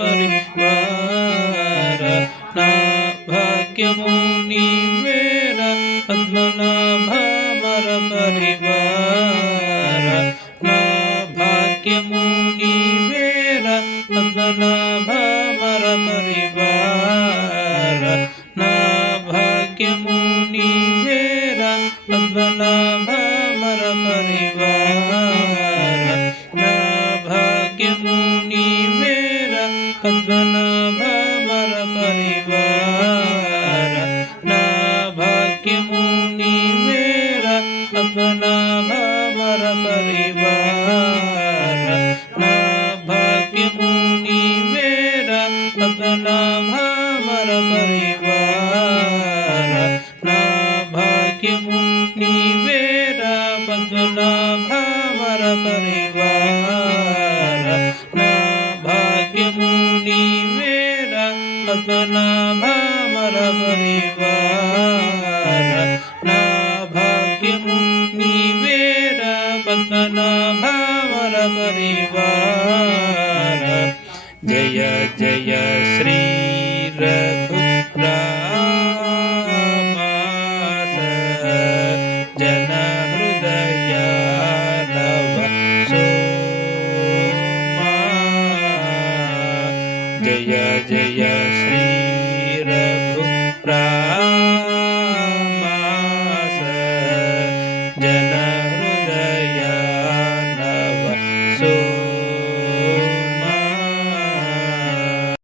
परिवार ना भाग्यमुनि मेरा पद्मनाभ मर परिवार ना भाग्यमुनि मेरा पद्मनाभ मर परिवार ना भाग्यमुनि मेरा पद्मनाभ పద్మనాభ మర పరివార నా భాగ్యము నీవేరా పద్మనాభ మర పరివార నా భాగ్యము నీవేరా పద్మనాభ మర పరివార నా భాగ్యము నీవేరా పద్మనాభ अपना भवर परिवार नाभाग्यं निवेर पतना भवर परिवार जय जय श्री जय जय श्री जन